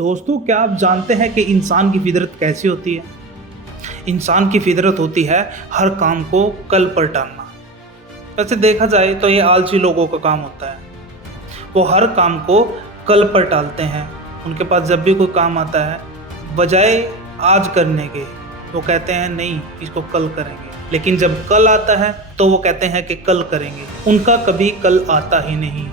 दोस्तों, क्या आप जानते हैं कि इंसान की फितरत कैसी होती है? इंसान की फितरत होती है हर काम को कल पर टालना। वैसे देखा जाए तो ये आलसी लोगों का काम होता है। वो हर काम को कल पर टालते हैं। उनके पास जब भी कोई काम आता है, बजाय आज करने के वो कहते हैं नहीं, इसको कल करेंगे। लेकिन जब कल आता है तो वो कहते हैं कि कल करेंगे। उनका कभी कल आता ही नहीं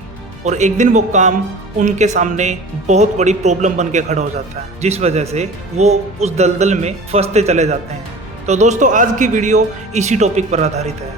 और एक दिन वो काम उनके सामने बहुत बड़ी प्रॉब्लम बन के खड़ा हो जाता है, जिस वजह से वो उस दलदल में फंसते चले जाते हैं। तो दोस्तों, आज की वीडियो इसी टॉपिक पर आधारित है।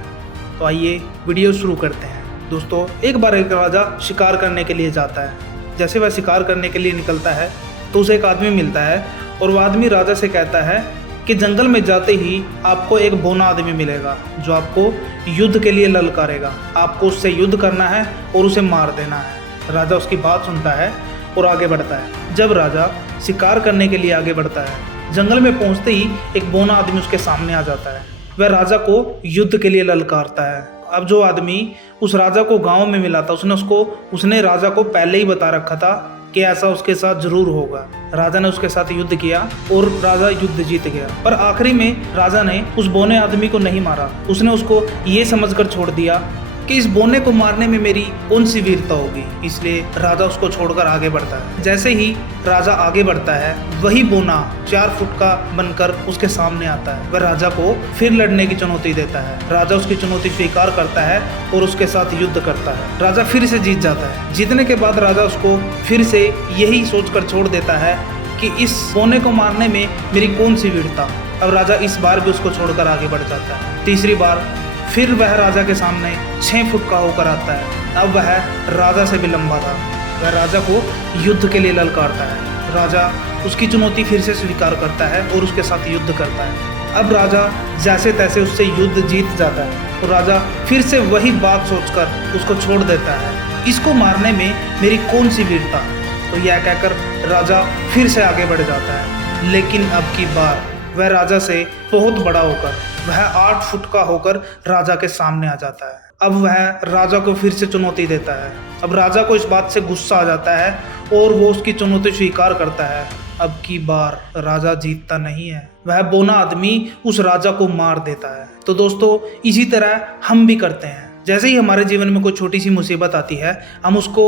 तो आइए वीडियो शुरू करते हैं। दोस्तों, एक बार एक राजा शिकार करने के लिए जाता है। जैसे वह शिकार करने के लिए निकलता है तो उसे एक आदमी मिलता है और वह आदमी राजा से कहता है कि जंगल में जाते ही आपको एक बौना आदमी मिलेगा जो आपको युद्ध के लिए ललकारेगा। आपको उससे युद्ध करना है और उसे मार देना है। राजा उसकी बात सुनता है और आगे बढ़ता है। जब राजा शिकार करने के लिए आगे बढ़ता है, जंगल में पहुंचते ही एक बौना आदमी उसके सामने आ जाता है। वह राजा को युद्ध के लिए ललकारता है। अब जो आदमी उस राजा को गांव में मिला था, उसने राजा को पहले ही बता रखा था कि ऐसा उसके साथ जरूर होगा। राजा ने उसके साथ युद्ध किया और राजा युद्ध जीत गया। पर आखिरी में राजा ने उस बौने आदमी को नहीं मारा। उसने उसको ये समझकर छोड़ दिया कि इस बौने को मारने में मेरी कौन सी वीरता होगी, इसलिए राजा उसको छोड़कर आगे बढ़ता है। जैसे ही राजा आगे बढ़ता है, वही बौना 4 फुट का बनकर उसके सामने आता है। वह राजा को फिर लड़ने की चुनौती देता है। राजा उसकी चुनौती स्वीकार करता है और उसके साथ युद्ध करता है। राजा फिर से जीत जाता है। जीतने के बाद राजा उसको फिर से यही सोचकर छोड़ देता है कि इस बौने को मारने में मेरी कौन सी वीरता। अब राजा इस बार भी उसको छोड़कर आगे बढ़ जाता है। तीसरी बार फिर वह राजा के सामने 6 फुट का होकर आता है। अब वह राजा से भी लंबा था। वह राजा को युद्ध के लिए ललकारता है। राजा उसकी चुनौती फिर से स्वीकार करता है और उसके साथ युद्ध करता है। अब राजा जैसे तैसे उससे युद्ध जीत जाता है और राजा फिर से वही बात सोचकर उसको छोड़ देता है, इसको मारने में मेरी कौन सी वीरता। तो यह कहकर राजा फिर से आगे बढ़ जाता है। लेकिन अब की बार वह राजा से बहुत बड़ा होकर, वह 8 फुट का होकर राजा के सामने आ जाता है। अब वह राजा को फिर से चुनौती देता है। अब राजा को इस बात से गुस्सा आ जाता है और वो उसकी चुनौती स्वीकार करता है। अब की बार राजा जीतता नहीं है। वह बौना आदमी उस राजा को मार देता है। तो दोस्तों, इसी तरह हम भी करते हैं। जैसे ही हमारे जीवन में कोई छोटी सी मुसीबत आती है, हम उसको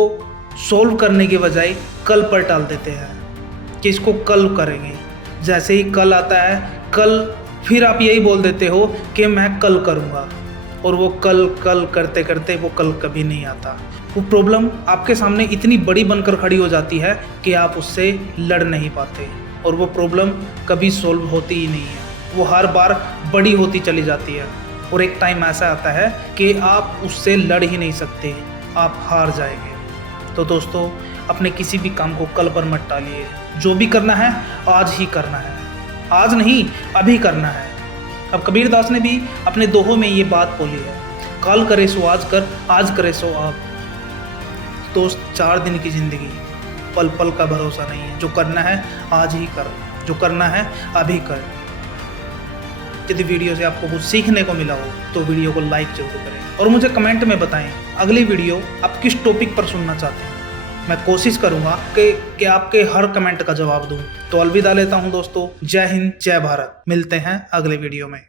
सोल्व करने के बजाय कल पर टाल देते हैं कि इसको कल करेंगे। जैसे ही कल आता है, कल फिर आप यही बोल देते हो कि मैं कल करूँगा, और वो कल कल करते करते वो कल कभी नहीं आता। वो प्रॉब्लम आपके सामने इतनी बड़ी बनकर खड़ी हो जाती है कि आप उससे लड़ नहीं पाते और वो प्रॉब्लम कभी सोल्व होती ही नहीं है। वो हर बार बड़ी होती चली जाती है और एक टाइम ऐसा आता है कि आप उससे लड़ ही नहीं सकते, आप हार जाएंगे। तो दोस्तों, अपने किसी भी काम को कल पर मत टालिए। जो भी करना है आज ही करना है, आज नहीं अभी करना है। अब कबीर दास ने भी अपने दोहों में ये बात बोली है, कल करे सो आज कर, आज करे सो अब। दोस्त, 4 दिन की जिंदगी, पल पल का भरोसा नहीं है। जो करना है आज ही कर, जो करना है अभी कर। यदि वीडियो से आपको कुछ सीखने को मिला हो तो वीडियो को लाइक जरूर करें और मुझे कमेंट में बताएं अगली वीडियो आप किस टॉपिक पर सुनना चाहते हैं। मैं कोशिश करूंगा कि आपके हर कमेंट का जवाब दूं। तो अलविदा लेता हूं दोस्तों। जय हिंद, जय भारत। मिलते हैं अगले वीडियो में।